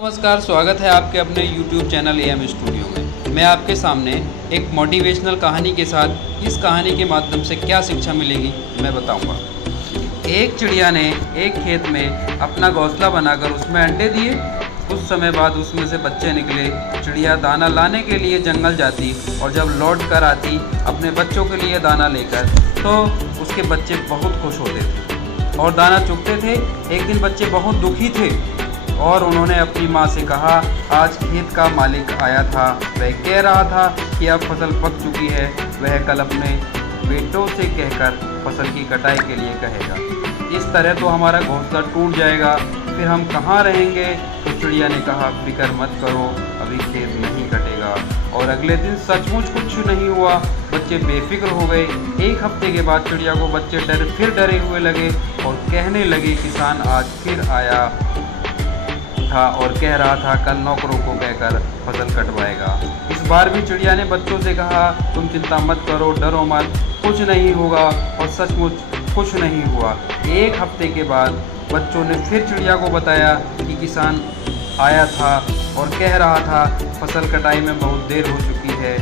नमस्कार, स्वागत है आपके अपने YouTube चैनल AM स्टूडियो में। मैं आपके सामने एक मोटिवेशनल कहानी के साथ इस कहानी के माध्यम से क्या शिक्षा मिलेगी मैं बताऊंगा। एक चिड़िया ने एक खेत में अपना घोंसला बनाकर उसमें अंडे दिए। कुछ समय बाद उसमें से बच्चे निकले। चिड़िया दाना लाने के लिए जंगल जाती और जब लौट कर आती अपने बच्चों के लिए दाना लेकर, तो उसके बच्चे बहुत खुश होते थे और दाना चुगते थे। एक दिन बच्चे बहुत दुखी थे और उन्होंने अपनी माँ से कहा, आज खेत का मालिक आया था। वह कह रहा था कि अब फसल पक चुकी है। वह कल अपने बेटों से कहकर फसल की कटाई के लिए कहेगा। इस तरह तो हमारा घोंसला टूट जाएगा, फिर हम कहाँ रहेंगे। तो चिड़िया ने कहा, फिक्र मत करो, अभी खेत नहीं कटेगा। और अगले दिन सचमुच कुछ नहीं हुआ। बच्चे बेफिक्र हो गए। एक हफ्ते के बाद चिड़िया को बच्चे फिर डरे हुए लगे और कहने लगे, किसान आज फिर आया था और कह रहा था कल नौकरों को कहकर फसल कटवाएगा। इस बार भी चिड़िया ने बच्चों से कहा, तुम चिंता मत करो, डरो मत, कुछ नहीं होगा। और सचमुच कुछ नहीं हुआ। एक हफ्ते के बाद बच्चों ने फिर चिड़िया को बताया कि किसान आया था और कह रहा था फसल कटाई में बहुत देर हो चुकी है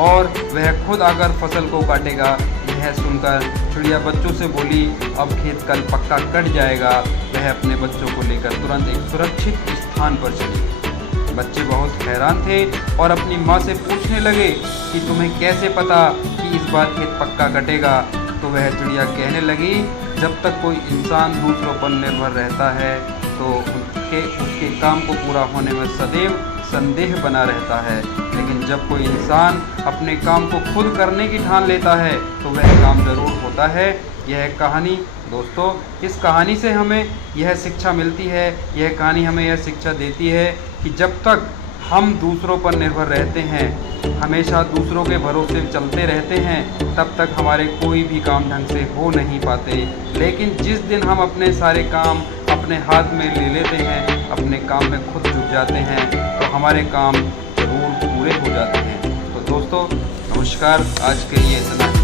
और वह खुद आकर फसल को काटेगा। यह सुनकर चिड़िया बच्चों से बोली, अब खेत कल पक्का कट जाएगा। वह अपने बच्चों को लेकर तुरंत एक सुरक्षित स्थान पर चली। बच्चे बहुत हैरान थे और अपनी माँ से पूछने लगे कि तुम्हें कैसे पता कि इस बार खेत पक्का कटेगा। तो वह चिड़िया कहने लगी, जब तक कोई इंसान दूसरों पर निर्भर रहता है तो उसके काम को पूरा होने में सदैव संदेह बना रहता है, लेकिन जब कोई इंसान अपने काम को खुद करने की ठान लेता है तो वह काम ज़रूर होता है। यह कहानी दोस्तों, इस कहानी से हमें यह शिक्षा मिलती है, यह कहानी हमें यह शिक्षा देती है कि जब तक हम दूसरों पर निर्भर रहते हैं, हमेशा दूसरों के भरोसे चलते रहते हैं, तब तक हमारे कोई भी काम ढंग से हो नहीं पाते। लेकिन जिस दिन हम अपने सारे काम अपने हाथ में ले लेते हैं, अपने काम में खुद जुट जाते हैं, तो हमारे काम ज़रूर पूरे हो जाते हैं। तो दोस्तों नमस्कार, आज के लिए इतना ही।